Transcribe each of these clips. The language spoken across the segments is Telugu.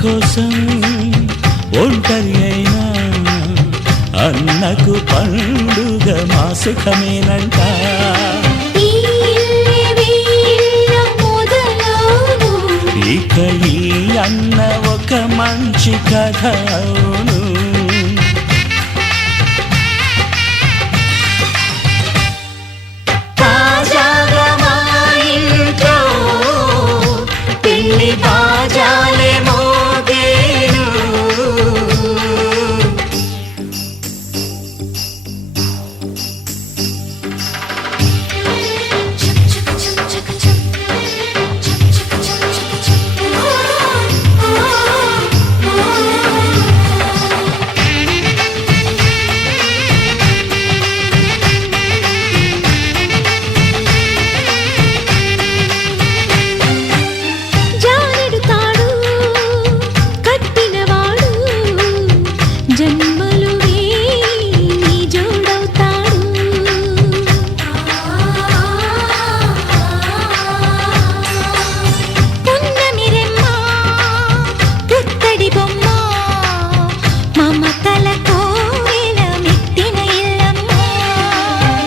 కోసం ఒంటరి అయినా అన్నకు పండుగ మా సుఖమేనంట. ఇక ఈ అన్న ఒక మంచి కథ అవును.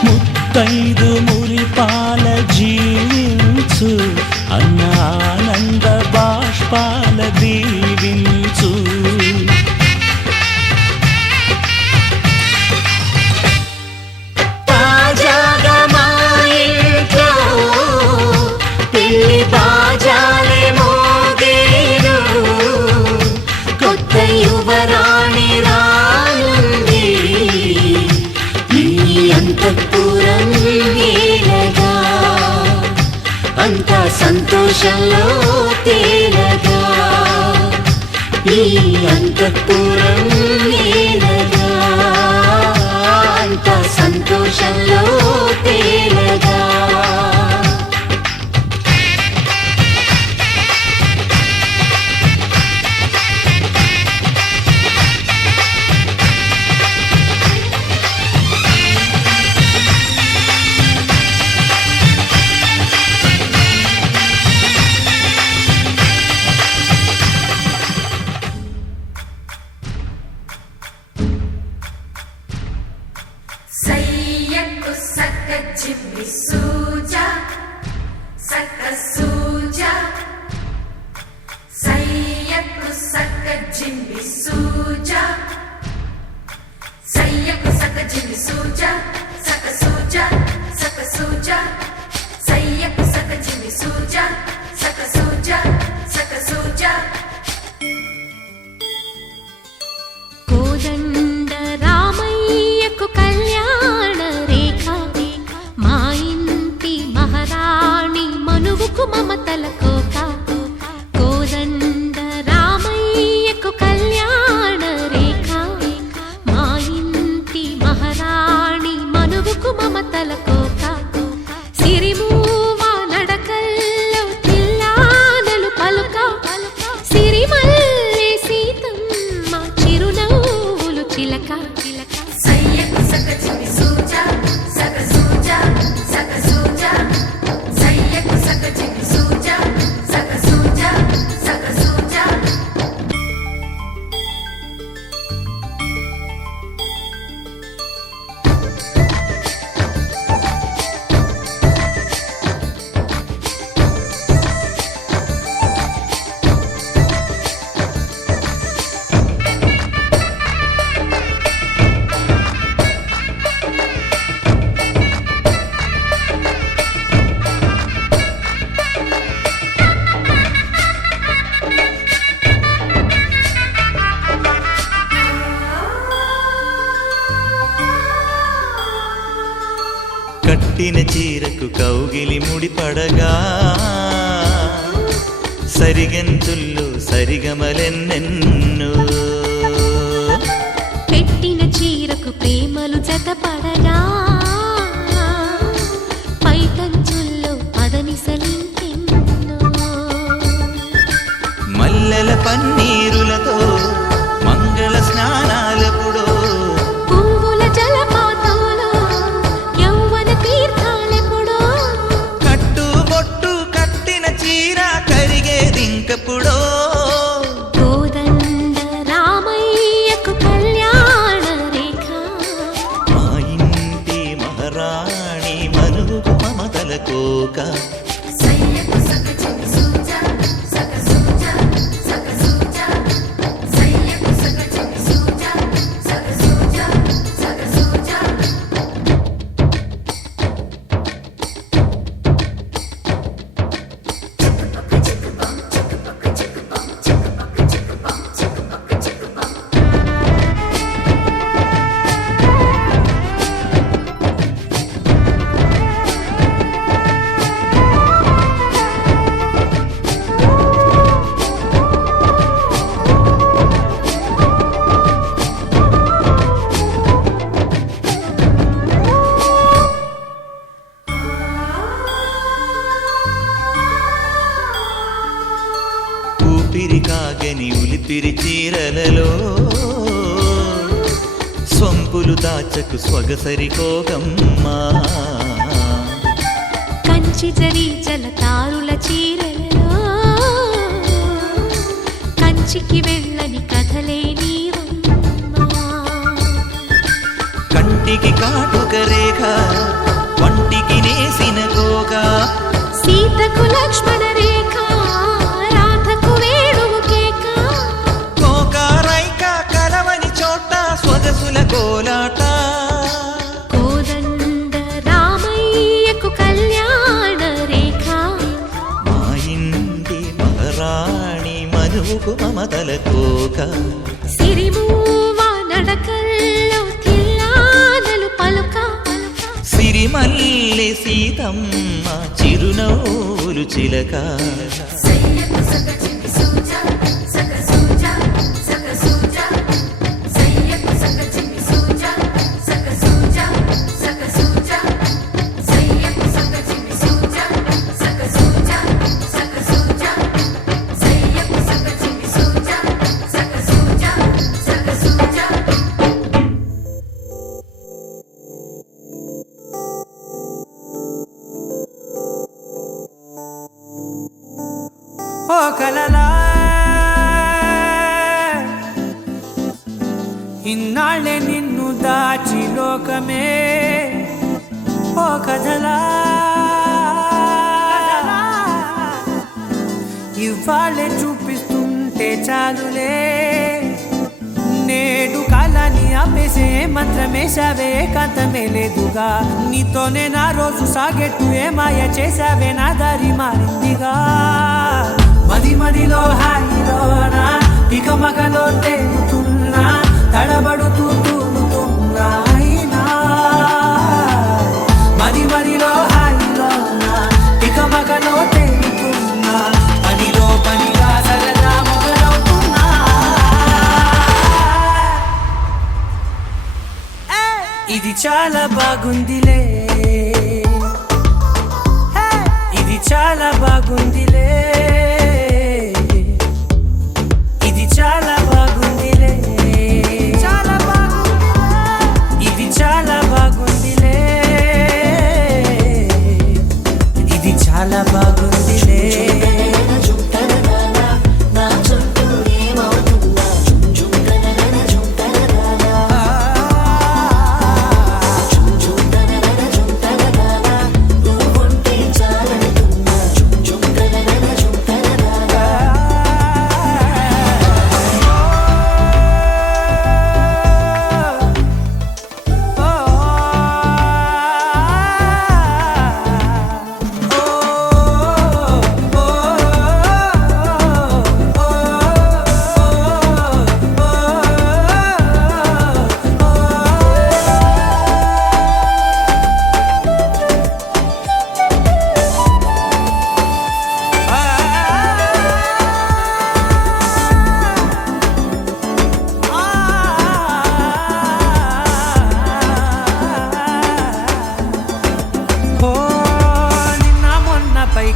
ముత్తైదు మురిపాల జీవించు అన్న ఆనంద బాష్పాల దీవించు. తాజాగా మా ఇంట్లో పెళ్లి బాజాలే మోగేను, కొత్త యువరాణి రానుంది ఈ అంతఃపురం ఏలగా, అంతా సంతోషంలో తేలగా. ఈ అంతఃపురం ఏలగా, అంతా సంతోషంలో తేలగా. సయ్యకు సక్క చిమ్మి సూజా సక్క సూజా, సయ్యకు సక్క జిమ్మి సూజా, సయ్యకు సక్క జిమ్మి సూజా సక్క సూజా సక్క సూజా, సయ్యకు సక్క జిమ్మి సూజా సక్క సూజా సక్క సూజా. కోదండ రామయ్యకు కళ్యాణ రేఖ, మా ఇంటి మహారాణి మనువుకు మమతల కోక. కోదండ రామయ్యకు కళ్యాణ రేఖ, మా ఇంటి మహారాణి మనువుకు మమతల కోక. సిరిమూవ నడకల్లో తిల్లానలు పలుక, సిరిమల్లె సీతమ్మ చిరునవ్వులు చిలక. సయ్యకు సక్క చిమ్మి సూజా సక్క సూజా సక్క సూజా, సయ్యకు సక్క చిమ్మి సూజా సక్క సూజా సక్క సూజా. కట్టిన చీరకు కౌగిలి ముడిపడగా, సరిగంతుల్లో సరిగమలెన్నెన్నో. పెట్టిన చీరకు ప్రేమలు జతపడగా, పైటంచుల్లో పదనిసలింకెన్నో. మల్లెల పన్నీరులతో మంగళ స్నానాలెప్పుడో, పువ్వుల జలపాతంలో యౌవన తీర్థాలెప్పుడో. కట్టు బొట్టు కట్టిన చీర కరిగేదింకప్పుడో. కోక సయ్యకు సక చిన్ని సూజా సక సూజా సక సూజా సయ్యకు సక చిన్ని సూజా సక సూజా సక సూజా ఊపిరి కాగని ఉలిపిరి చీరలలో సొంపులు దాచకు స్వగసరి కోగమ్మా కంచి జరి జలతారుల చీరలలో కంచికి వెళ్ళని కథలే నీవమ్మా కంటికి కాటుక రేఖ వంటికి నేసిన కోగా సీతకు లక్ష్మణ రేఖ రాధకు వేణువు కేక కోకారైక కలవని చోట స్వగసుల కోలాట కోదండ రామయ్యకు కళ్యాణ రేఖ మా ఇంటి మహారాణి మనువుకు మమతల కోక సిరిమూవ నడకల్లో తిల్లానలు పలుక సిరిమల్లె సీతమ్మ చిరునవ్వులు చిలక సయ్యకు సక చిన్ని సూజా సక సూజా సక సూజా సయ్యకు సక చిన్ని సూజా సక సూజా సక సూజా సయ్యకు సక చిన్ని సూజా సక సూజా సక సూజా సయ్యకు సక చిన్ని సూజా సక సూజా సక సూజా ఓ కలలా ఇన్నాళ్ళే నిన్ను దాచి లోకమే ఓ కథలా ఇవాళ్ళే చూపిస్తుంటే చాలులే నేడు కాలాన్ని ఆపేసే మంత్రమేశావే కాంతమే లేదుగా నీతోనే నా రోజు సాగెట్టు ఏ మాయ చేశావే నా దారి మారిందిగా మది మదిలో హాయిలోనా ఇక మగలో తేలుతున్నా తడబడుతూ తూలుతున్నా అయినా మది మదిలో హాయిలోనా ఇక మగలో తేలుతున్నా పనిలో పనిగా సరదా మొదలవుతున్నా ఇది చాలా బాగుందిలే ఇది చాలా బాగుందిలే ఇది చాలా బాగుందిలే చాలా బాగుంది ఇది చాలా బాగుందిలే ఇది చాలా బాగుందిలే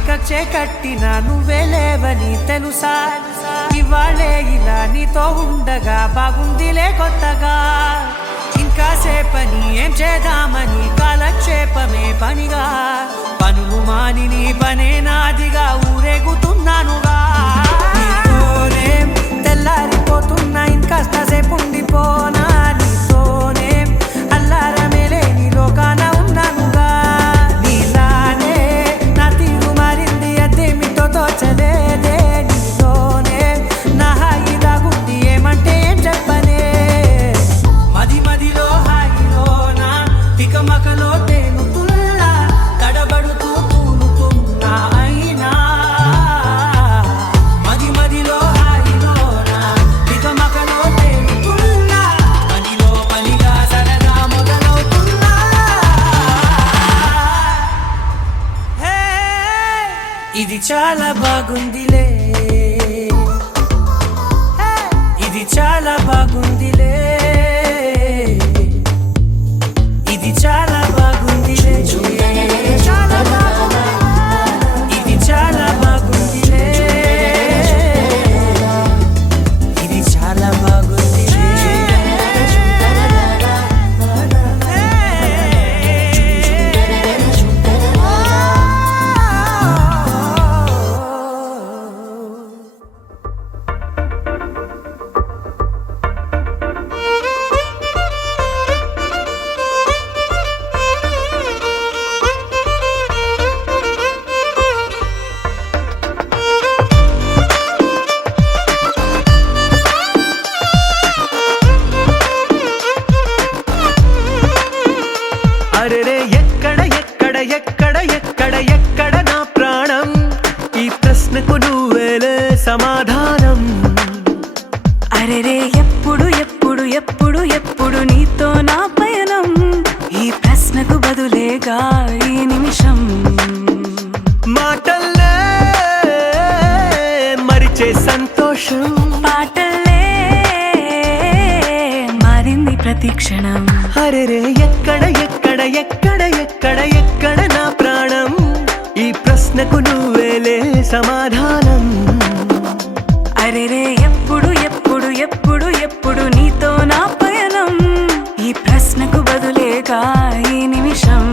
కచ్చే కట్టిన నువ్వే లేవని తెలుసా ఇవాళే ఇలా నీతో ఉండగా బాగుందిలే కొత్తగా ఇంకా సేపని ఏం చేద్దామని కాలక్షేపమే పనిగా పనులు మాని నీ పనే నాదిగా ఊరేగుతున్నానుగా నీతోనే తెల్లారిపోతున్నా ఇంకాస్త సేపు ఉండిపోనా నీతోనే అల్లారమే లేని లోకాన ఉన్నానుగా నీలానే ఇది చాలా బాగుందిలే, ఇది చాలా బాగుందిలే, ఇది చాలా బాగుందిలే, చాలా బాగుంది, ఇది చాలా బాగుందిలే, ఇది చాలా బాగుందిలే. అరెరే ఎక్కడ ఎక్కడ ఎక్కడ ఎక్కడ ఎక్కడ నా ప్రాణం, ఈ ప్రశ్నకు నువ్వేలే సమాధానం. అరెరే ఎప్పుడు ఎప్పుడు ఎప్పుడు ఎప్పుడు నీతో నా పయనం, ఈ ప్రశ్నకు బదులేగా ఈ నిమిషం. మాటల్లే మరిచే సంతోషం, పాటల్లే మారింది ప్రతి క్షణం. అరెరే ఎక్కడ ఎక్కడ ఎక్కడ ఎక్కడ ఎక్కడ నా ప్రాణం, ఈ ప్రశ్నకు నువ్వేలే సమాధానం. అరెరే ఎప్పుడు ఎప్పుడు ఎప్పుడు ఎప్పుడు నీతో నా పయనం, ఈ ప్రశ్నకు బదులేగా ఈ నిమిషం.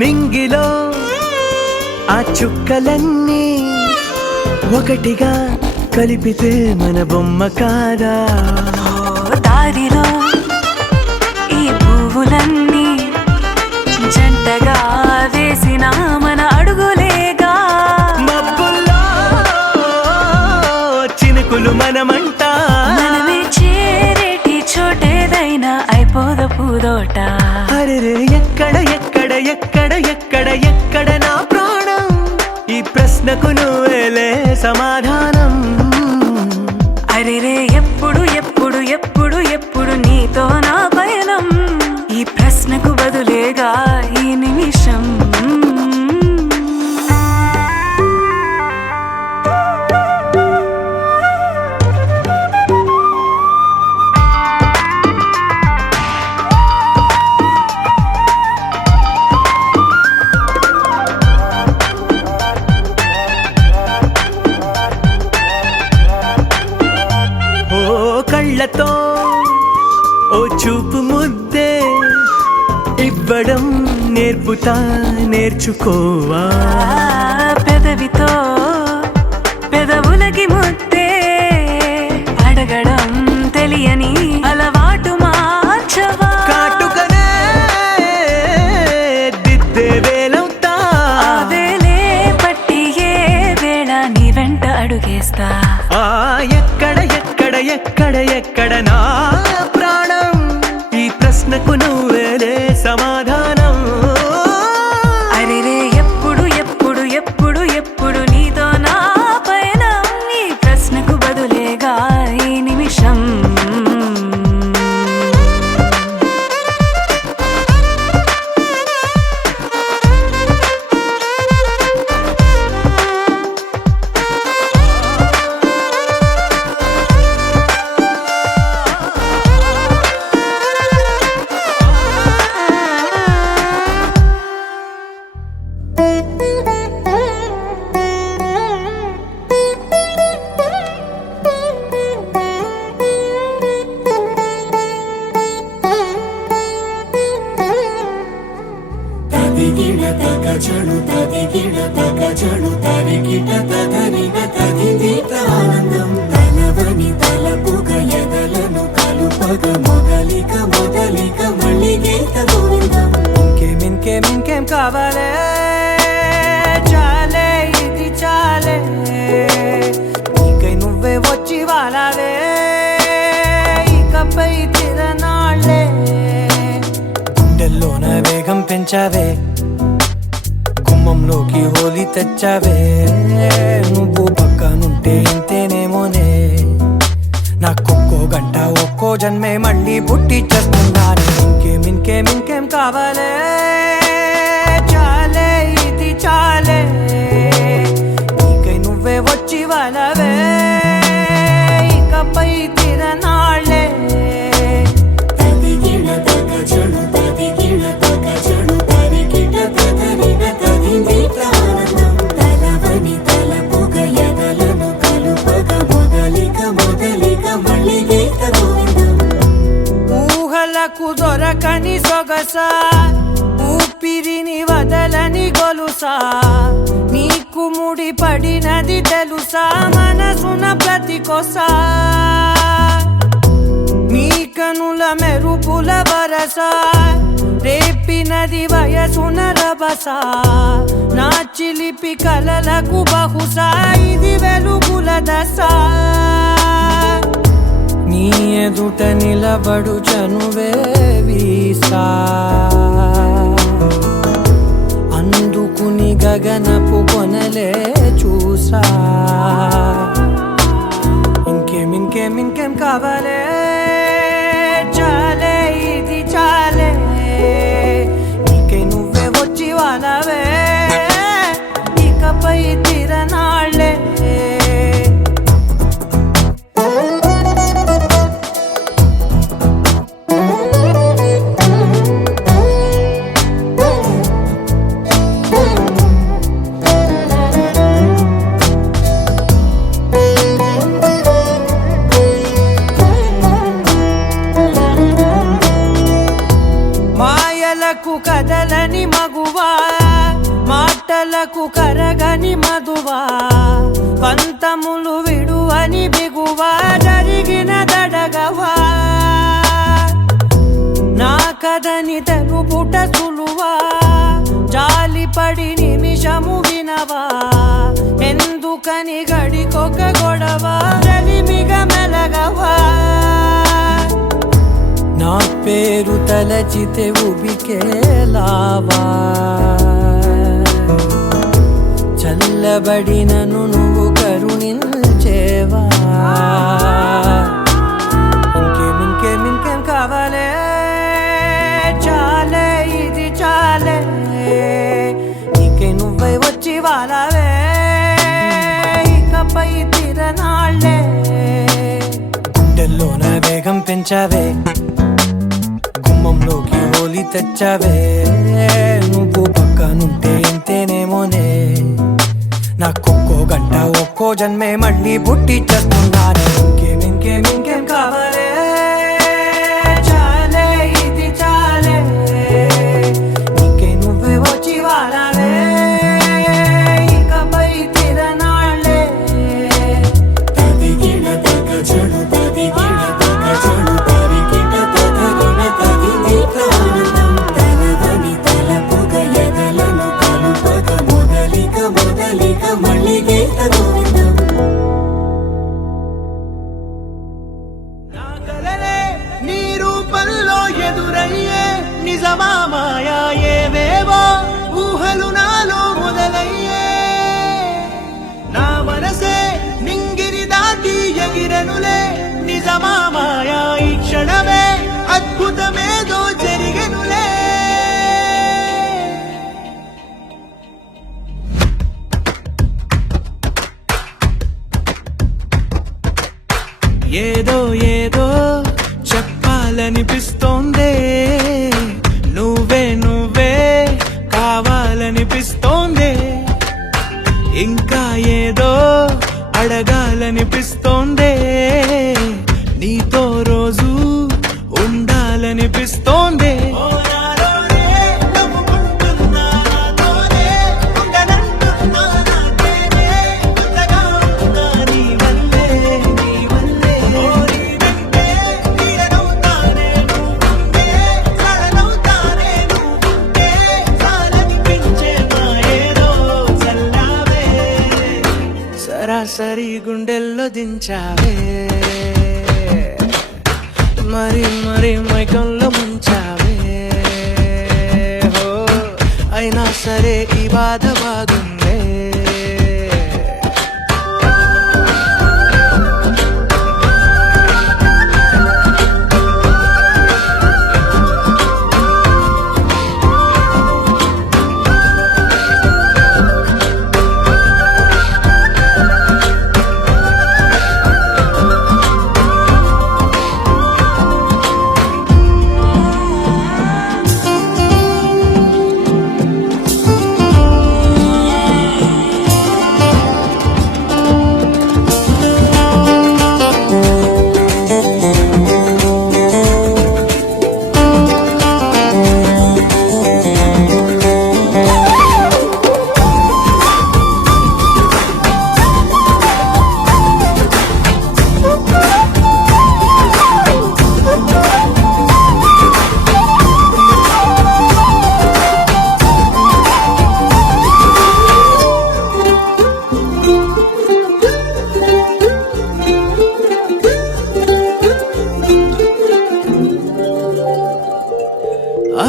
మింగిలో ఆ చుక్కలన్నీ ఒకటిగా కలిపితే మన బొమ్మ కాదా. దారిలో ఈ పువ్వులన్నీ జంటగా వేసిన మన అడుగులేగా. మబ్బుల్లో చినుకులు మనమంట, మనమే చేరేటి చోటేదైనా అయిపోద పూదోట. అరెరే ఎక్కడ ఎక్కడ ఎక్కడ ఎక్కడ ఎక్కడ నా ప్రాణం, ఈ ప్రశ్నకు నువ్వేలే సమాధానం. అరెరే ఎప్పుడు ఎప్పుడు ఎప్పుడు ఎప్పుడు నీతో నా పయనం, ఈ ప్రశ్నకు బదులేగా ఈ నిమిషం. ఓ కళ్ళతో ఓ చూపు ముద్దే ఇవ్వడం నేర్పుతా, నేర్చుకోవా. పెదవితో పెదవులకి ముద్దే అడగడం తెలియని అలవాటు మార్చవా. కాటుకనే దిద్దే వేలవుతా, ఆ వేలే పట్టి ఏ వేళ నీ వెంట అడుగేస్తా. ఆ ఎక్కడ ఎక్కడ ఎక్కడ ఎక్కడ నా ప్రాణం, ఈ ప్రశ్నకు నువ్వేలే సమాధానం. అరెరే ఎప్పుడు ఎప్పుడు ఎప్పుడు ఎప్పుడు నీతో నా పయనం, ఈ ప్రశ్నకు బదులేగా ఈ నిమిషం. తదిగిడ తగచడు తదిగిడ తగచడు తరిగిట తదరిన తదిదీత ఆనందం తలవని తలపుగ ఎదలను కలుపగ మొదలిక మొదలిక మళ్ళీ గీత గోవిందం. ఇంకేం ఇంకేం ఇంకేం కావాలే, చాలే ఇది చాలే. పెంచావే గుమ్మంలోకి హోలీ తెచ్చావే నువ్వు పక్కనుంటే ఇంతేనేమోనే నాకొక్కో గంట ఒక్కో జన్మే మళ్ళీ పుట్టి చేస్తున్నాను ఇంకేం కావాలే చాలే ఇది చాలే నీకై నువ్వే వచ్చి వాళ్ళవే ఇకపై తిరనాళ్ళే తదిగిన తగ చెడు తదిగిన తగ చెడు తరికిట తదరిన తదిందిట ఆనందం తలవని తలపుగ ఎదలను కలుపగ మొదలిక మళ్ళీ గీత గోవిందం ఊహలకు దొరకని సొగస ఊపిరిని వదలని గొలుసా నీకు ముడి పడినది తెలుసా మనసున ప్రతి కొసా నీ కనుల మెరుపుల వరస రేపినది వయసున రభస నా చిలిపి కలలకు బహుశా ఇది వెలుగుల దశ నీ ఎదుట నిలబడు చనువే వీసా అందుకుని గగనపు కొనలే చూసా ఇంకేం కావాలే చాలే ఇది చాలే నీకే నువ్వే వచ్చి వాళ్ళవే ఇకపై తిరనాళ్ళే మాయలకు కదలని మగువా మాటలకు కరగని మధువా పంతములు విడువని బిగువా జరిగిన దడగవా నా కథని తెలుపుట సులువా జాలిపడి నిమిషము వినవా ఎందుకని గడికొక గొడవ రలిమిగ మెలగవా నా పేరు తలచితే ఉబికేలావా చల్లబడినను నువ్వు కరుణించేవా ఇంకేం కావాలే చాలే ఇది చాలే నీకే నువ్వై వచ్చి వాళ్ళవే ఇకపై తిరనాళ్ళే గుండెల్లోన వేగం పెంచావే గుమ్మంలోకి హోలీ తెచ్చావే నువ్వు పక్కనుంటే ఇంతేనేమోనే నాకొక్కో గంట ఒక్కో జన్మే మళ్ళీ పుట్టి చేస్తున్నాను ఇంకేం కావాలే చాలే ఇది చాలే నీకే నువ్వే వచ్చి వాళ్ళవే ఇకపై తిరనాళ్ళే తదిగిన తగ చెడు తదిగిన తగ చెడు తరికిట తదరిన తదిందిట ఆనందం తలవని తలపుగ ఎదలను కలుపగ మొదలిక మళ్ళీ గీత గోవిందం నా కలలే నీ రూపంలో ఎదురయ్యే నిజమా మాయా ఏవేవో ఊహలు నాలో మొదలయ్యే నా మనసే నింగిరి దాటి ఎగిరెనులే నిజమా మాయా ఈ క్షణమే అద్భుతమేదో జరిగెనులే ఏదో చెప్పాలనిపిస్తోందే నువ్వే కావాలనిపిస్తోందే ఇంకా ఏదో అడగాలనిపిస్తోందే నీతో రోజు ఉండాలనిపిస్తోందే సరాసరి గుండెల్లో దించావే మరి మైకంలో ముంచావే అయినా సరే ఈ బాధ బాగుందే.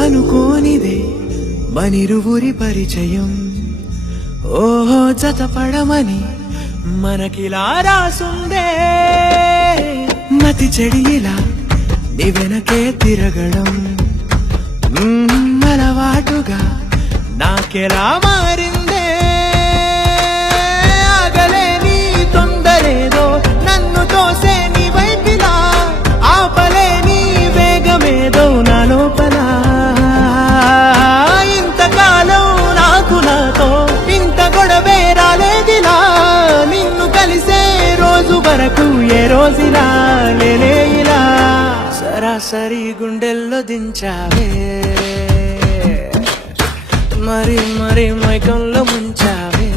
అనుకోనిదే మనిరువురి పరిచయం, ఓహో జతపడమని మనకిలా రాసుందే. మతి చెడి ఇలా నీ వెనకే తిరగడం అలవాటుగా నాకెలా మారిందే. ఆగలేని తొందరేదో నన్ను తోసే నీ వైపిలా, ఆపలేని వేగమేదో నా లోపల. ఇంతకాలం నాకు నాతో ఇంత గొడవే రాలేదిలా, నిన్ను కలిసే రోజు వరకు ఏ రోజులా లేలే ఇలా. సరాసరి గుండెల్లో దించావే, మరి మరి మైకంలో ముంచావే.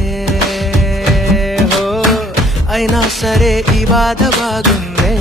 హో అయినా సరే ఈ బాధ బాగుందే.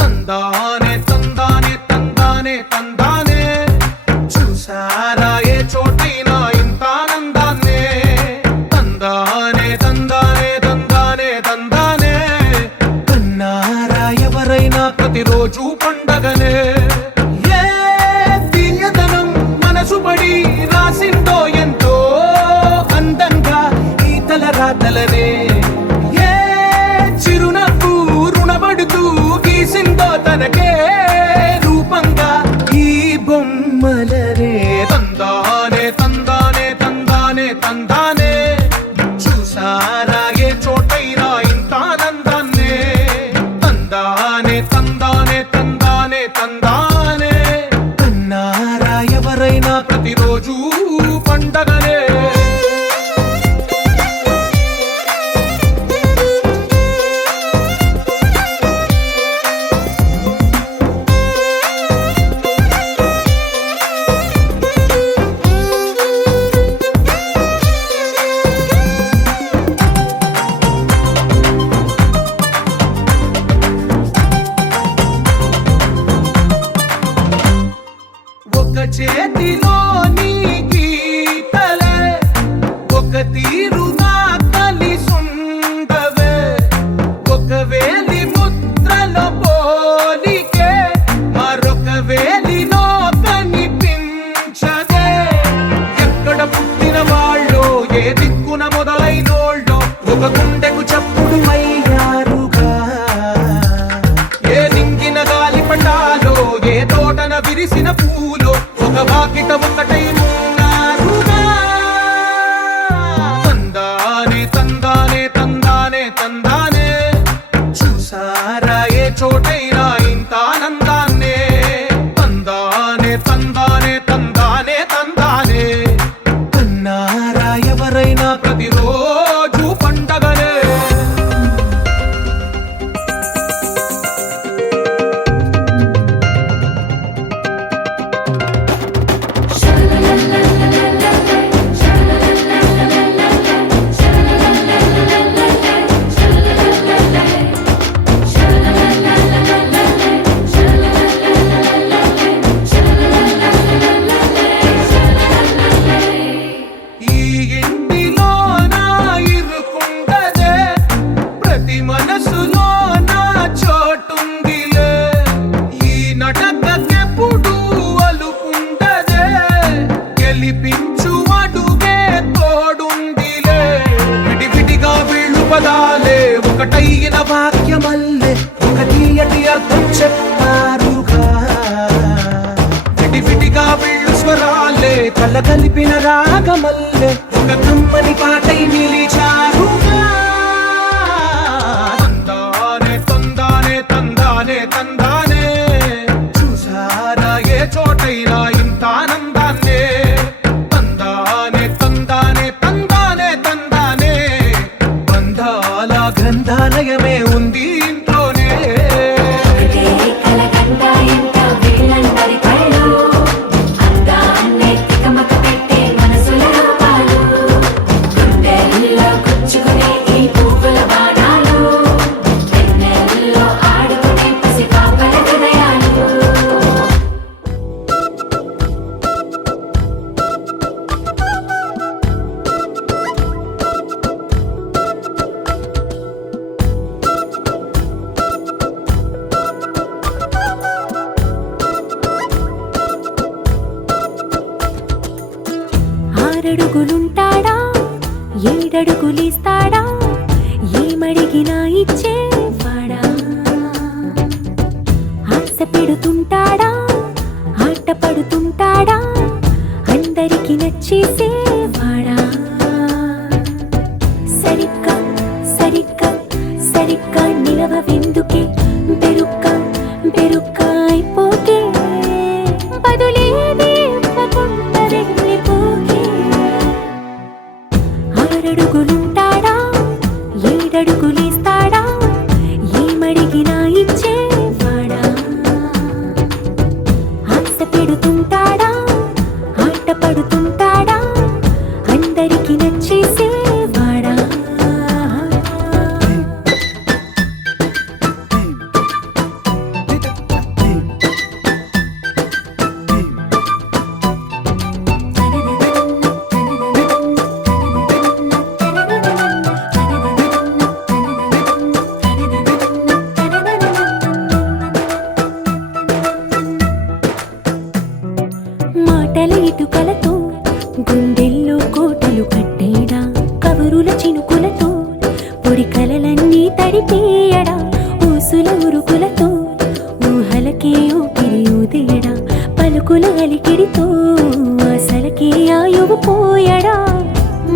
తందానే తందానే తందానే తందానే, చూసారా ఏ చోటైనా ఇంత ఆనందాన్నే. తందానే తందానే తందానే తందానే, కన్నారా ఎవరైనా ప్రతిరోజు పండగనే. ఏ తీయదనం మనసు పడి రాసిందో ఎంతో అందంగా ఈ తల రాతలనే. ఏ చిరునవ్వు రుణపడుతూ గీసిందో తనకే రూపంగా ఈ బొమ్మలనే. తందానే తందానే తందానే తందానే, చూసారా ఏ చోటైనా ఇంత ఆనందాన్నే. తందానే తందానే తందానే తందానే, కన్నారా ఎవరైనా ప్రతిరోజు పండగనే. ఒక చేతిలో నీ గీతలే, ఒక తీరుగా కలిసుండవే. ఒక వేలి ముద్రలో పోలికే మరొక వేలిలో కనిపించదే. ఎక్కడ పుట్టిన వాళ్ళో ఏ దిక్కున మొదలైనోళ్ళో ఒక గుండెకు చప్పుడు అయ్యారుగా. ఏ నింగిన గాలి పటాలో ఏ తోటన విరిసిన పూలో ఒక వాకిట ఒకటై ఉన్నారుగా. తందానే తందానే తందానే తందానే, చూసి కలిపిన రాగమల్లె ఒక కమ్మని పాటై నిలిచారుగా తందానే తందానే తందానే తందానే చూసారా ఏ చోటైనా ఇంత ఆనందాన్నే తందానే తందానే తందానే తందానే బంధాల గ్రంథాలయమే ఉంది ఇంట్లోనే ఒకటే కలగంట ఇంట వీళ్ళందరి కళ్ళు అందాన్నే తికమక పెట్టే మనసుల రూపాలు గుండెల్లో గుచ్చుకునే ఈ పువ్వుల బాణాలు వెన్నెల్లో ఆడుకునే పసిపాపల హృదయాలు ఆరడుగులుంటాడా ఏడడుగులిస్తాడా ఏమడిగినా ఇచ్చేవాడా ఆశ పెడుతుంటాడా ఆట పడుతుంటాడా అందరికి నచ్చేసేవాడా సరిగ్గా సరిగ్గా సరిగ్గా నిలవెందుకే బెరుక్క బెరుక్క అయిపోకే బదులేది ఇవ్వకుండా వెళ్ళిపోకే ఆరడుగులుంటాడా ఏడడుగులేస్తాడా ఏమడిగినా ఇచ్చేవాడా ఆశ పెడుతుంటాడా ఆట పడుతుంటాడా అందరికి నచ్చేసేవాడా మాటల ఇటుకలతో గుండెల్లో కోటలు కట్టేడా కబురుల చినుకులతో పొడి కలలన్నీ తడిపేయడా ఊసుల ఉరుకులతో ఊహలకే ఊపిరి ఊదేయడా పలుకుల అలికిడితో అసలకే ఆయువు పోయడా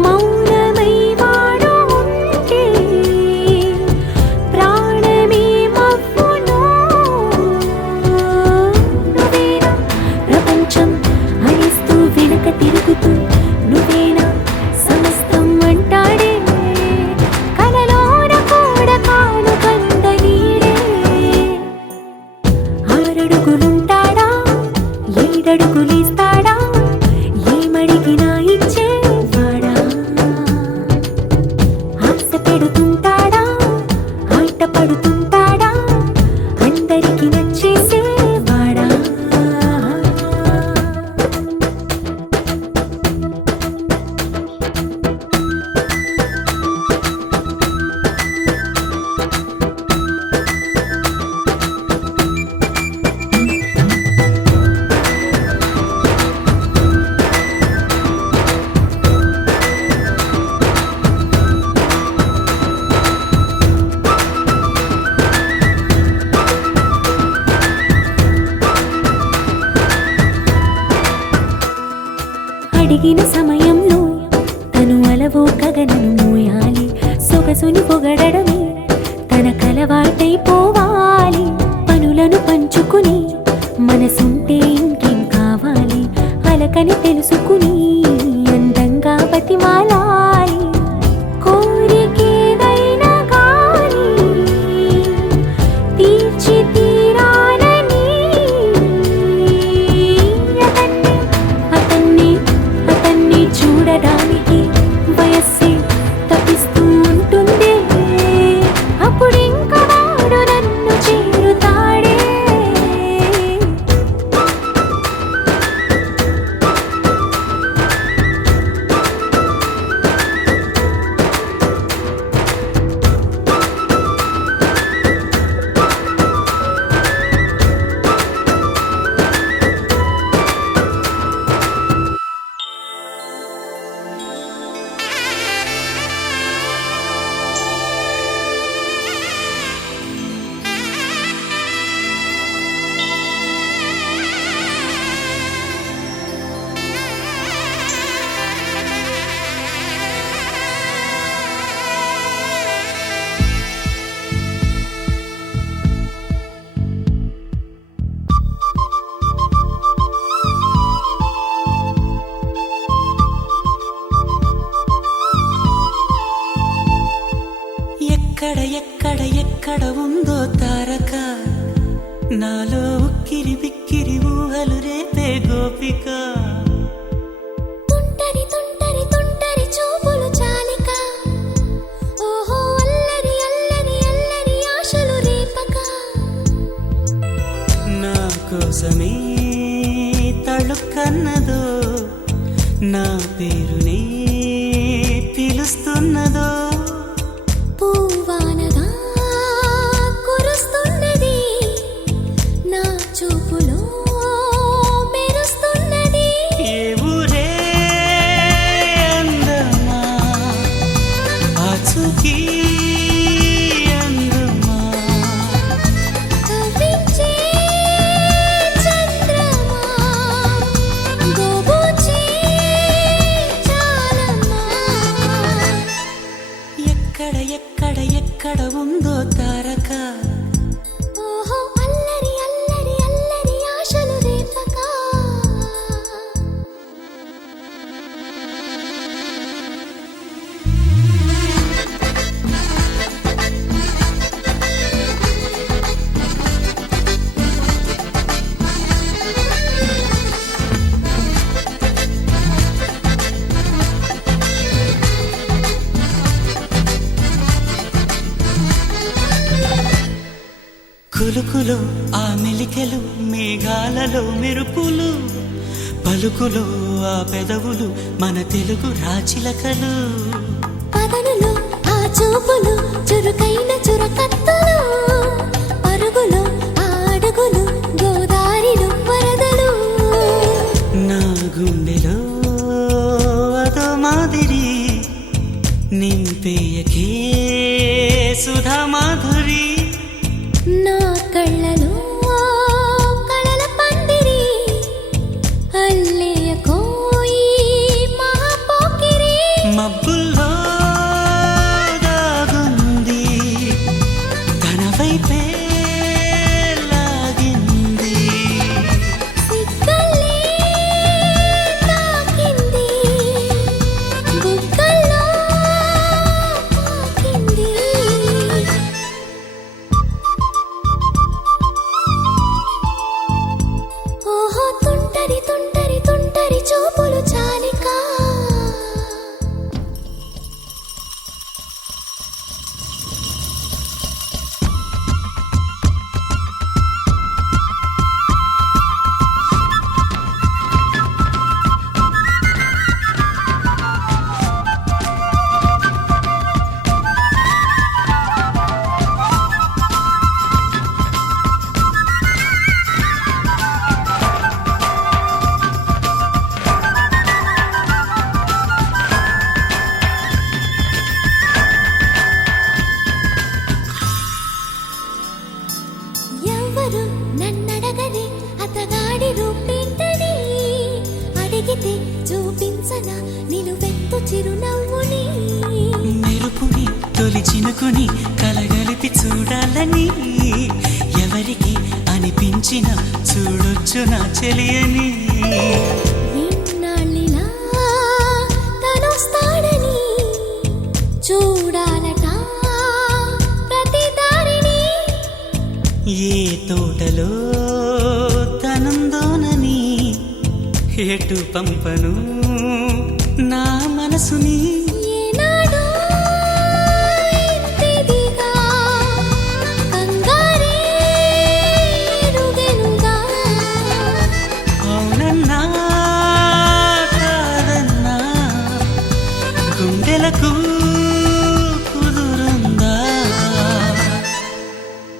మౌనమై వాడు ఉంటే ప్రాణమే మవ్వును నువ్వేనా ప్రపంచం అనిస్తూ వెనక తిరుగుతూ నువ్వేనా సమస్తం అంటాడే కలలోన కూడా కాను కంద నీడే ఆరడుగులుంటాడా ఏడడుగులేస్తాడా ఏమడిగినా ఇచ్చేవాడా ఆశ పెడుతుంటాడా ఆట పడుతుంటాడా అందరికి నచ్చేసేవాడా అడిగిన సమయంలో తను అలవో గగనను మోయాలి సొగసుని పొగడమే తన కలవాటైపోవాలి పనులను పంచుకుని మనసుంటే ఇంకేం కావాలి అలకని తెలుసుకుని అందంగా బతిమాలాలి కోరికేదైనా గాని తీర్చి తీరాలని అతన్ని చూడడానికి వయస్సే తప్పిస్తూ ఉంటుంది ఎక్కడ ఉందో తారక నాలో ఉక్కిరి బిక్కిరి ఊహలు రేపే గోపిక తుంటరి తుంటరి తుంటరి చూపులు చాలిక ఓహో అల్లరి అల్లరి అల్లరి ఆశలు రేపక నా కోసమే తళుక్కన్నదో నా పేరునే పిలుస్తున్నదో పూవానగా కురుస్తున్నది నా చూపులో మెరుస్తున్నది ఏ ఊరే అందమా ఆచూకీ అందమా కవ్వించే చంద్రమా గోబూచే చాలమ్మా ఎక్కడ ఎక్కడ ఎక్కడ ఉందో తారక ఓహో అల్లరి అల్లరి అల్లరి ఆశలు రేపక కులుకులో ఆ మెలికెలు మేఘాలలో మెరుపులు పలుకులో ఆ పెదవులు మన తెలుగు రాచిలకలు పదనులో ఆ చూపులు చురుకైన చురకత్తలు పరుగులో ఆ అడుగులు గోదారిలో వరదలు నా గుండెలో అదో మాదిరి నింపేయకే సుధా మాధురి నా కళ్ళలో కళల పందిరి అల్లేయ కోయి మహాపోకిరి మబ్బుల్లో దాగుంది తన వైపే లాగింది సిగ్గల్లే తాకింది బుగ్గల్లో తాకింది ఓహో తుంటరి తుంటరి తుంటరి చూపులు చాలిక ఎవరు నన్నడగని అతగాడి రూపేంటని అడిగితే చూపించన నిలువెత్తు చిరునవ్వుని మెరుపుని తొలి చినుకుని కలగలిపి చూడాలని ఎవరికి అనిపించిన చూడొచ్చు నా చెలియని ఇన్నాళ్ళిలా తనొస్తాడని చూడాలట ప్రతి దారిని ఏ తోటలో తనందోనని ఎటు పంపను నా మనసుని ఏనాడో ఇంతిదిగా కంగారే ఎరుగెనుగా అవునన్నా కాదన్నా గుండెలకు కుదురుందా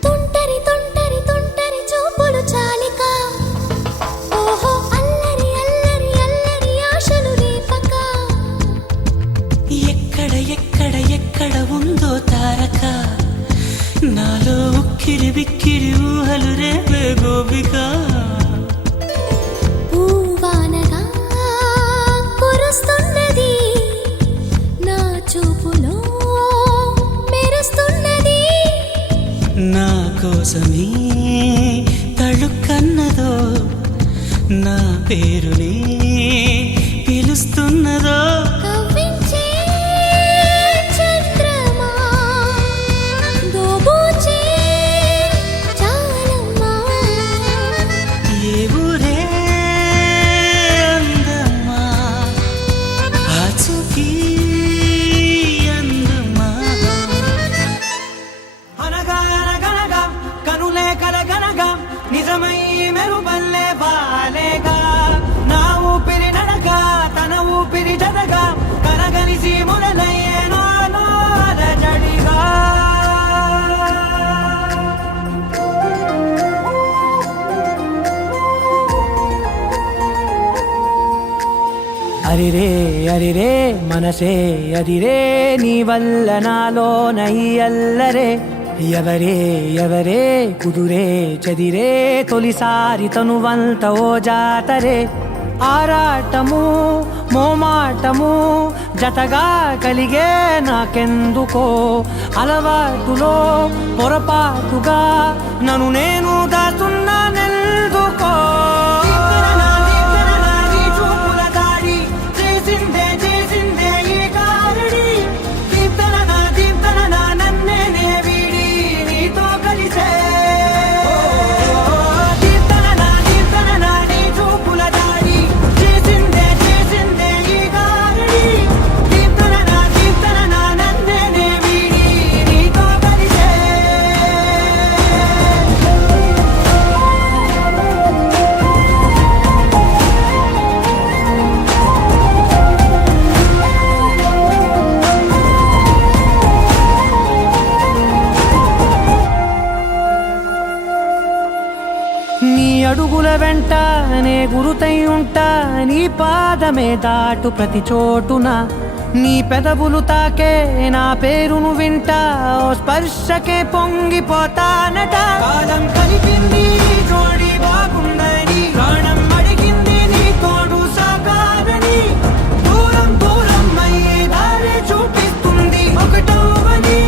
తుంటరి తుంటరి తుంటరి చూపులు చాలిక ఓహో అల్లరి అల్లరి అల్లరి ఆశలు రేపక ఎక్కడ ఎక్కడ ఎక్కడ ఉందో తారక నాలో ఉక్కిరి బిక్కిరి ఊహలు రేపే గోపిక పూవానగా కురుస్తున్నది నా చూపులో మెరుస్తున్నది నా కోసమే తళుక్కన్నదో నా పేరునే పిలుస్తున్నదో కవ్వించే చంద్రమా దోబూచే అరిరే అరిరే మనసే అదిరే నీ వల్ల నాలోనై అల్లరే ఎవరే ఎవరే కుదురే చదిరే తొలిసారి తనువంత ఓ జాతరే ఆరాటము మోమాటము జతగా కలిగే నాకెందుకో అలవాటులో పొరపాటుగా నన్ను నేను దాచున్నానెందుకో నీ అడుగుల వెంట నే గురుతై ఉంటా నీ పాదమే దాటు ప్రతి చోటున నీ పెదవులు తాకే నా పేరును వింటా ఓ స్పర్శకే పొంగిపోతానట కాలం కలిపింది జోడి బాగుందని ప్రాణం అడిగింది నీ తోడు సాగాలని దూరం దూరం అయ్యే దారి చూపిస్తుంది ఒకటవని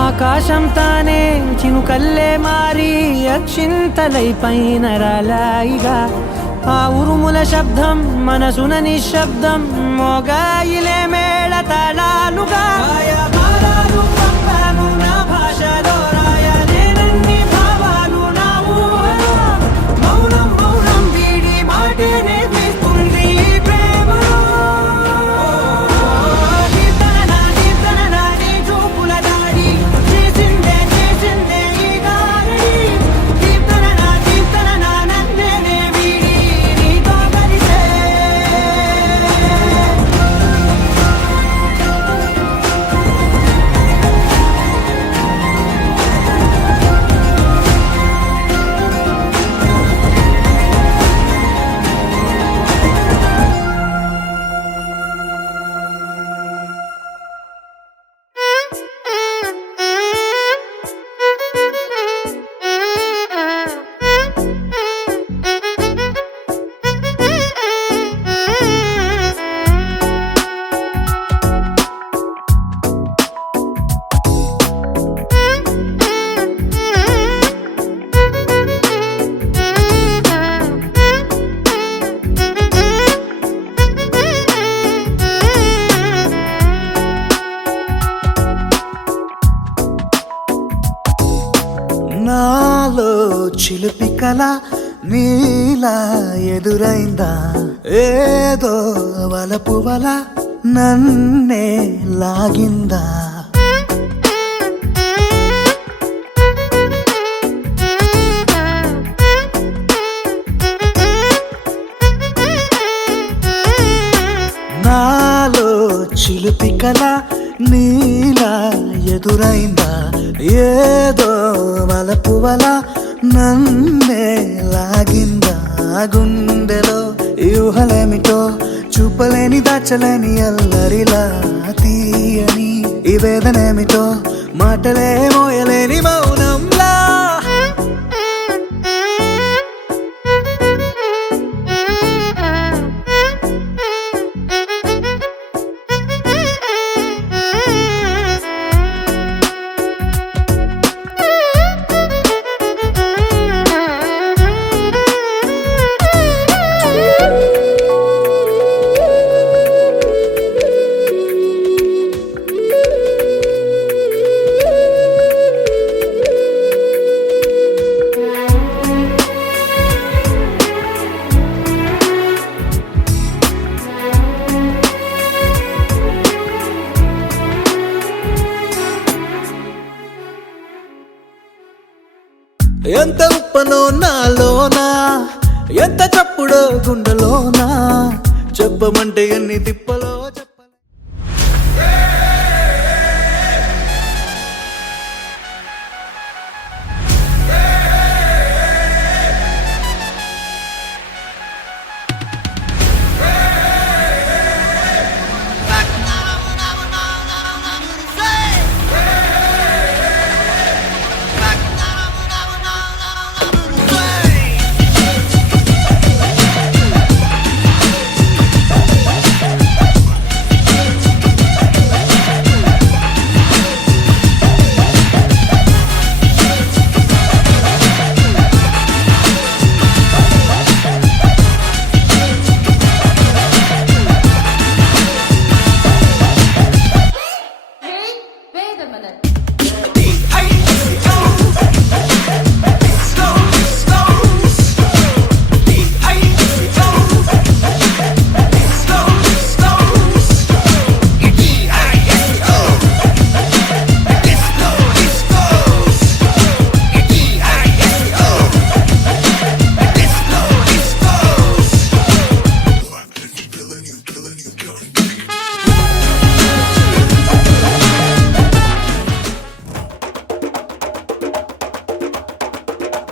ఆకాశం తానే చినుకల్లే మారి అక్షింతలై పైన రాలాయిగా ఆ ఉరుముల శబ్దం మనసున నిశ్శబ్దం మోగాయిలే మేళ తాళాలుగా పంపాను నా భాషలో రాయలేనన్ని భావాలు నా ఊహలో మౌనం మౌనం వీడి మాటే నేర్పిస్తుంది ప్రేమలో నాలో చిలిపి కల నీలా ఎదురైందా ఏదో వలపు వల నన్నే లాగిందా నాలో చిలిపి కల నీలా ఎదురైందా ఏదో వలపు వల నన్నే లాగిందా గుండెలో యూహలేమిటో చూపలేని దాచలేని అల్లరిలా తీయని ఈ వేదనేమిటో మాటలే మోయలేని మౌనంలా ఎంత ఉప్పనో నాలోనా ఎంత చప్పుడో గుండెలోనా చెప్పమంటే ఎన్ని తిప్పలో చెప్పలే Wait a minute.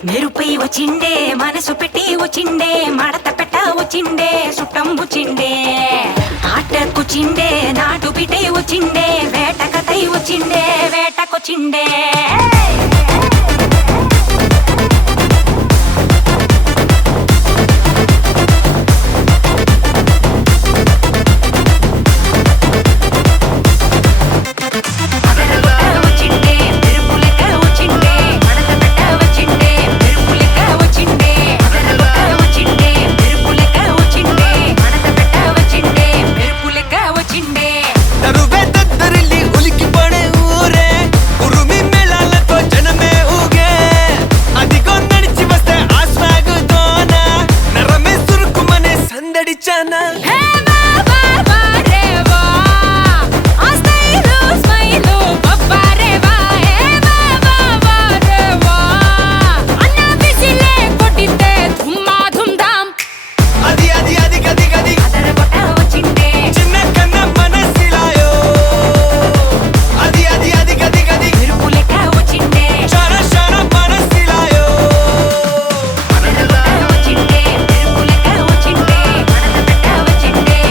మెరుపై వచ్చిండే మనసు పెట్టి వచ్చిండే మడత పెట్ట వచ్చిండే సుట్టం వచ్చిండే ఆటకుచిండే నాటు పిటే వచ్చిండే వేటకతై వచ్చిండే వేటకొచ్చిండే వచ్చిండే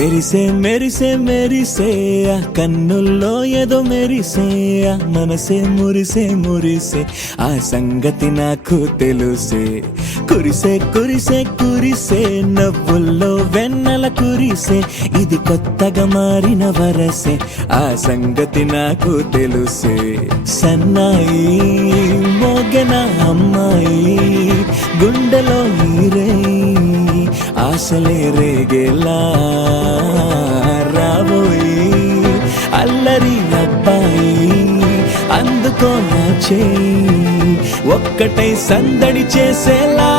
మెరిసే మెరిసే మెరిసే ఆ కన్నుల్లో ఏదో మెరిసే ఆ మనసే మురిసే మురిసే ఆ సంగతి నాకు తెలుసే కురిసే కురిసే కురిసే నవ్వుల్లో వెన్నెల కురిసే ఇది కొత్తగా మారిన వరసే ఆ సంగతి నాకు తెలుసే సన్నాయి మోగన అమ్మాయి గుండెలో ఈరే ఆశలే రేగేలా రాబోయి అల్లరి అబ్బాయి అందుకో నా చేయి ఒక్కటై సందడి చేసేలా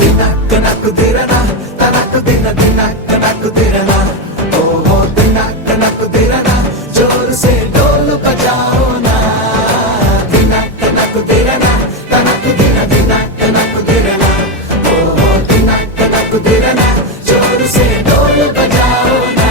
దినక్క నాకు దిరనా తనకు దిన దినక్క నాకు దిరనా ఓహో దినక్క నాకు దిరనా జోరు సే డోలు బజాओ నా దినక్క నాకు దిరనా తనకు దిన దినక్క నాకు దిరనా ఓహో దినక్క నాకు దిరనా జోరు సే డోలు బజాओ నా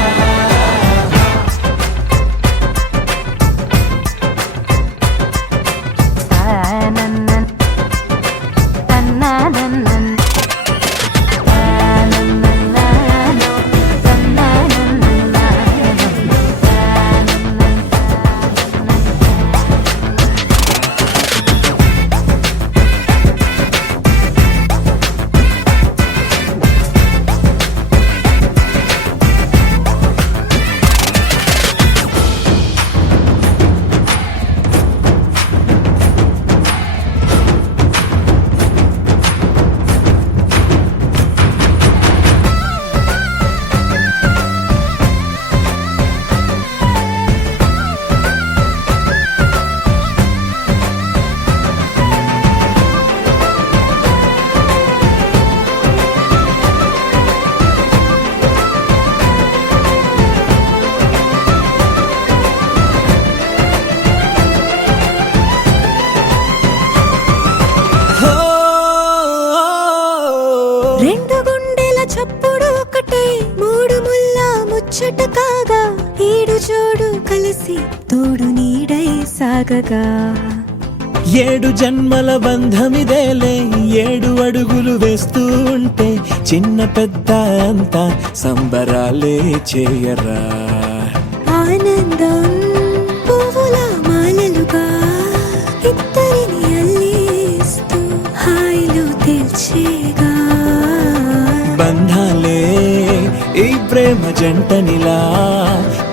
రెండు గుండెల చప్పుడు ఒకటే మూడు ముల్ల ముచ్చట కాగా ఈడు జోడు కలిసి తోడు నీడై సాగగా ఏడు జన్మల బంధమిదేలే ఏడు అడుగులు వేస్తూ ఉంటే చిన్న పెద్ద అంతా సంబరాలే చేయరా ఆనందం పువ్వుల మాలలుగా ఇద్దరిని అల్లేస్తూ హాయిలో తెల్చేగా బంధాలే ఈ ప్రేమ జంటనిలా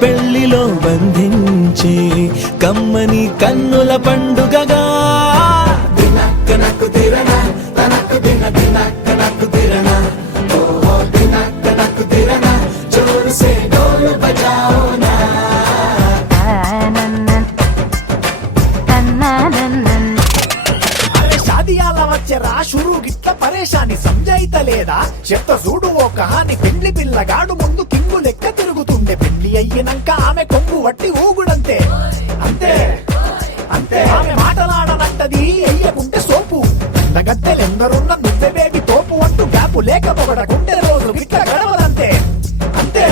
పెళ్లిలో బంధించి కమ్మని కన్నుల పండుగగా దినక్క నాకు దిరనా తనకు దిన దినక్క నాకు దిరనా ఓహో దినక్క నాకు దిరనా జోరు సే డోలు బజాओ నా అరే షాదియాల వచ్చెరా షురూ గిట్ల పరేషాని సంజాయితలేదా చెత్త చూడు ఓ కహాని పెళ్లి పిల్లగాడు ముందు కింగు లెక్క తిరుగుతుండే పెళ్లి అయ్యినంక ఆమె కొంగు వట్టి ఊగుడంతే అంతే అంతే ఆమె మాటలాడనంటది అయ్యకుంటే సోపు గద్దెలెందరున్న నువ్వే బేబీ తోపు అంటూ గ్యాపు లేక పొగడకుంటే రోజు గిట్ల గడవదంతే అంతే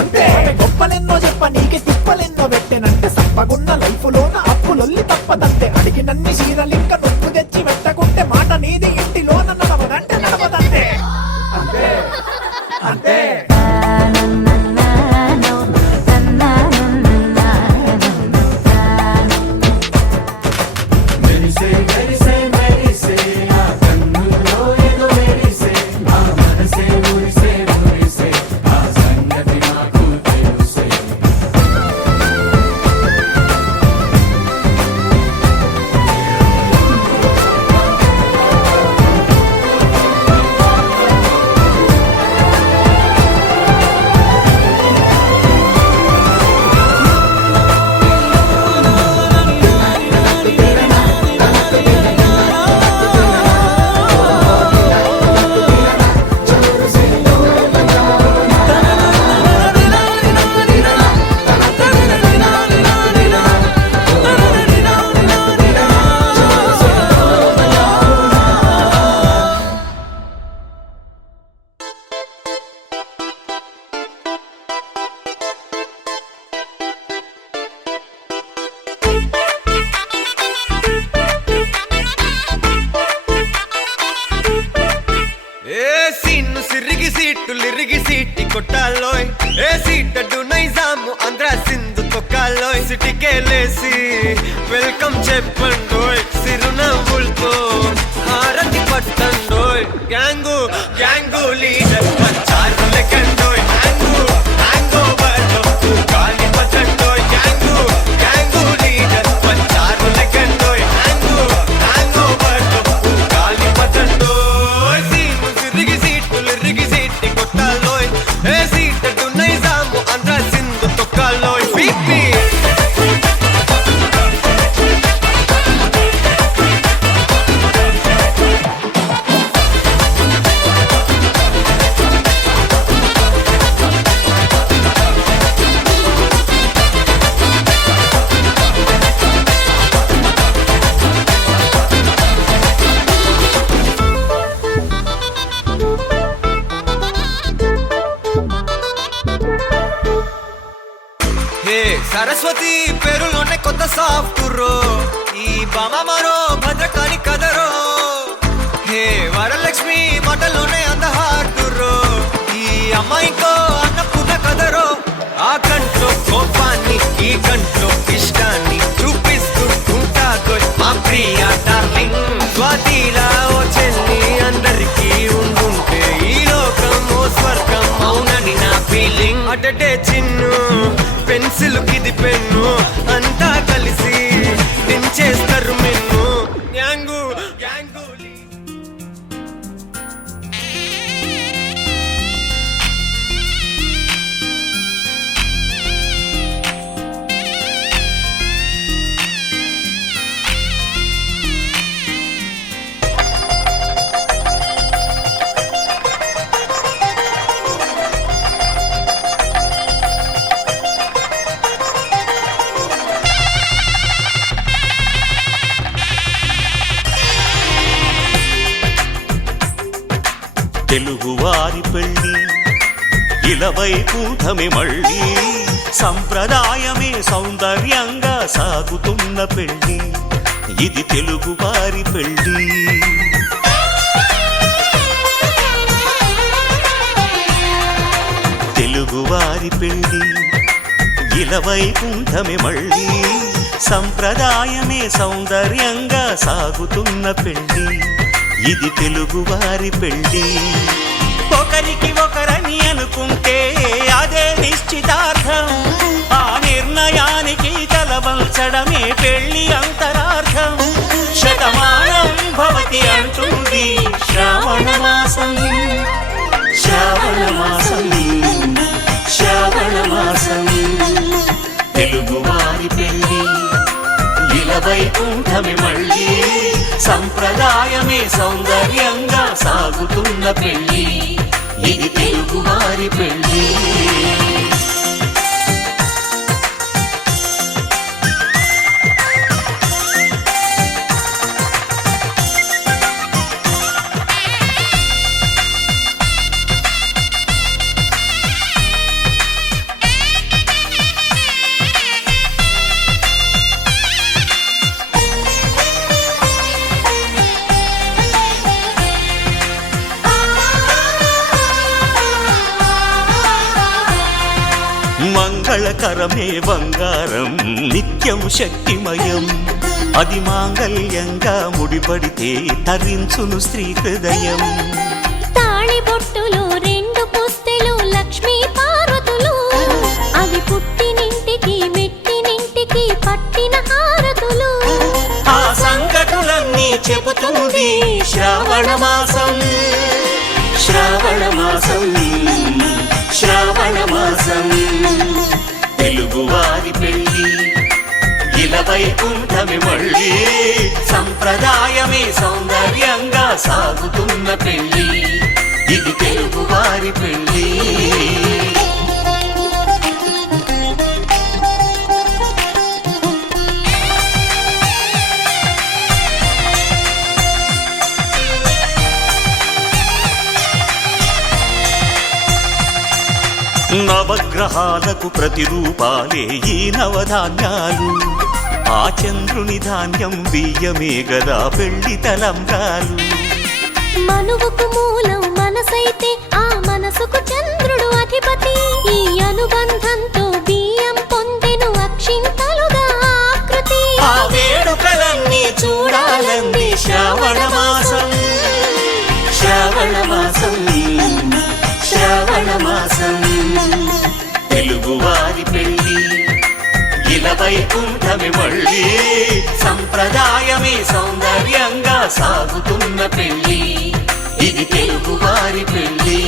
అంతే ఆమె గొప్పలెన్నో చెప్ప నీకే తిప్పలెన్నో పెట్టెనంటే సప్పగున్న లైఫ్ లోన అప్పులొల్లి తప్పదంతే అడిగినన్ని చీరలింక నొప్పు తెచ్చి పెట్టకుంటే మాట నీది ఇంటిలోన నడవదంటే నడవదంతే అంతే అంతే సిరిగి సీటులిరిగి సీటి కొట్టాలోయ్ ఏ సీటడు నైజాము ఆంధ్ర సింధు తొక్కాలోయ్ సిటీకే లేసి వెల్కమ్ చెప్పండోయ్ సిరునవ్వులతో హారతి పట్టండోయ్ గ్యాంగు గ్యాంగు లీడర్ పంచారు లెక్కండోయ్ హ్యాంగు హ్యాంగోవర్లో గాలి పట్టండోయ్ గ్యాంగు గ్యాంగు లీడర్ పంచారు లెక్కండోయ్ హ్యాంగు హ్యాంగోవర్లో గాలి పట్టండోయ్ సీము సిరిగి సీటులిరిగి సీటి కొట్టాలోయ్ ఏ సీటడు నైజాము ఆంధ్ర సింధు తొక్కాలోయ్ బీపీ సరస్వతి పేరులోనే కొత్త సాఫ్ట్రో ఈ బామ మరో భద్రకాళి కదరో హే వరలక్ష్మి మాటలోనే అందహార్దురో ఈ అమ్మాయికో అన్నపూర్ణ కదరో ఆ కంట్లో కోపాన్ని ఈ కంట్లో ఇష్టాన్ని చూపిస్తూ ఉంటాదో మా ప్రియ డార్లింగ్ స్వాతిలా ఓ చెల్లి అందరికీ ఉండుంటే ఈ లోకం ఓ స్వర్గం అవునని నా ఫీలింగ్ అటటే చిన్ను పెన్సిల్ కిది పెన్ను అంతా కలిసి దించేస్తారు మెన్ను గ్యాంగు గ్యాంగు తెలుగువారి పెళ్ళి ఇలవై కూటమి మళ్ళీ సంప్రదాయమే సౌందర్యంగా సాగుతున్న పెళ్ళి ఇది తెలుగువారి పెళ్ళి తెలుగువారి పెళ్ళి ఇలవై కూటమి మళ్ళీ సంప్రదాయమే సౌందర్యంగా సాగుతున్న పెళ్ళి ఇది తెలుగువారి పెళ్ళి ఒకరికి ఒకరని అనుకుంటే అదే నిశ్చితార్థం ఆ నిర్ణయానికి తలవంచడమే పెళ్ళి అంతరార్థం శతమానం భవతి అంటుంది శ్రావణ మాసం శ్రావణ మాసం శ్రావణ మాసం తెలుగువారి పెళ్ళి ఇలవై కూటమి మళ్ళీ సంప్రదాయమే సౌందర్యంగా సాగుతున్న పెళ్ళి ఇది తెలుగువారి పెళ్ళి మంగళకరమే బంగారం నిత్యం శక్తిమయం అది మాంగళ్యంగా ముడిపడితే తరించును స్త్రీ హృదయం తాళిబొట్టులో రెండు పుస్తెలు లక్ష్మీ పార్వతులు అవి పుట్టినింటికి మెట్టినింటికి పట్టిన హారతులు ఆ సంగతులన్నీ చెబుతుంది శ్రావణ మాసం శ్రావణ మాసం శ్రావణ మాసం తెలుగువారి పెళ్ళి ఇలవై కూటమి మళ్ళీ సంప్రదాయమే సౌందర్యంగా సాగుతున్న పెళ్ళి ఇది తెలుగువారి పెళ్ళి నవగ్రహాలకు ప్రతిరూపాలే ఈ నవధాన్యాలు ఆ చంద్రుని ధాన్యం బియ్యమే గదా పెళ్లి తలంబ్రాలు మనువుకు మూలం మన మనసైతే ఆ మనసుకు చంద్రుడు అధిపతి. ఈ అనుబంధంతో బియ్యం పొందెను అక్షింతలుగా ఆకృతి. ఆ వేడుకలన్నీ చూడాలంది శ్రావణ మాసం, శ్రావణ మాసం, శ్రావణ మాసం. తెలుగువారి పెళ్ళి ఇలా వైకుంఠమి మళ్ళీ, సంప్రదాయమే సౌందర్యంగా సాగుతున్న పెళ్ళి, ఇది తెలుగువారి పెళ్ళి.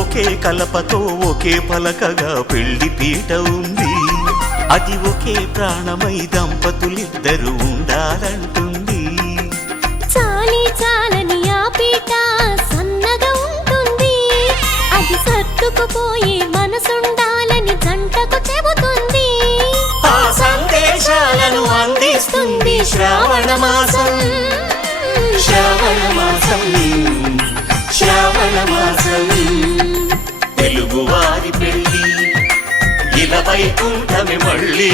ఒకే కలపతో ఒకే పలకగా పెళ్లి పీట ఉంది, అది ఒకే ప్రాణమై దంపతులిద్దరూ ఉండాలంటుంది. చాలి చాలని ఆ పీట సన్నగా ఉంటుంది, అది సర్దుకుపోయే మనసుండాలని జంటకు చెబుతుంది. ఆ సందేశాలను అందిస్తుంది శ్రావణ మాసం, శ్రావణ మాసం, శ్రావణ మాసం. తెలుగువారి పెళ్ళి ఇలా వైకుంఠమి మళ్ళీ,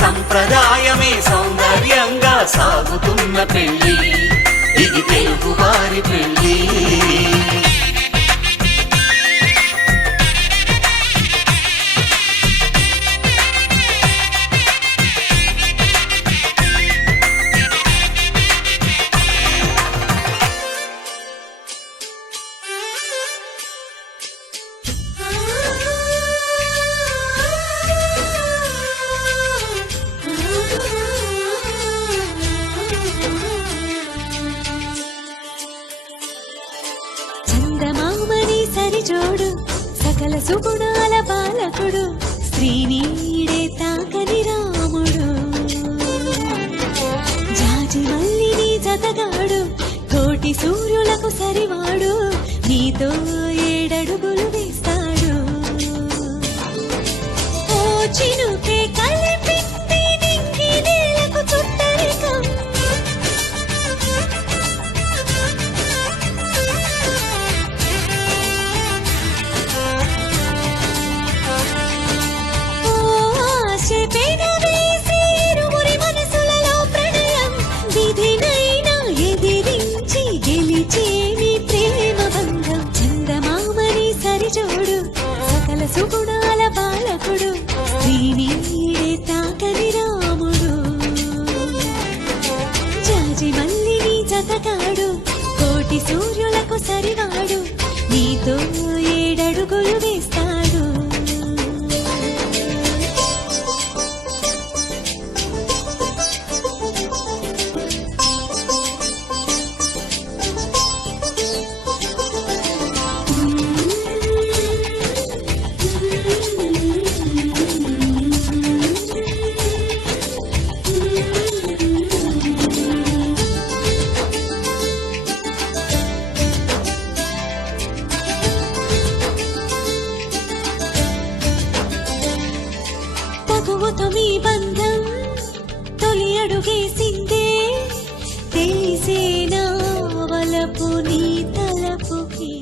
సంప్రదాయమే సౌందర్యంగా సాగుతున్న పెళ్ళి, ఇది తెలుగువారి పెళ్ళి. చందమామని సరిజోడు సకల సుగుణాల బాలకుడు, శ్రీనీడే తాకని రాముడు. జాజి మల్లిని జతగాడు, కోటి సూర్యులకు సరివాడు, నీతో 7 అడుగులు వేస్తాడు. ఓ చినుకే కలిపింది నింగి నేలకు చుట్టరికం, పెనవేసి ఇరువురి మనసులలో ప్రణయం, విధినైనా ఎదిరించి గెలిచేని ప్రేమ బంధం. చందమామని సరిజోడు సకల సుగుణాల బాలకుడు, శ్రీనీడే తాకని రాముడు. జాజి మల్లిని జతగాడు, కోటి సూర్యులకు సరివాడు, నీతో 7 అడుగులు వేస్తాడు. తగువతో మీ బంధం తొలి అడుగేసిందే, తెలిసేనా వలపు నీ తలపుకి.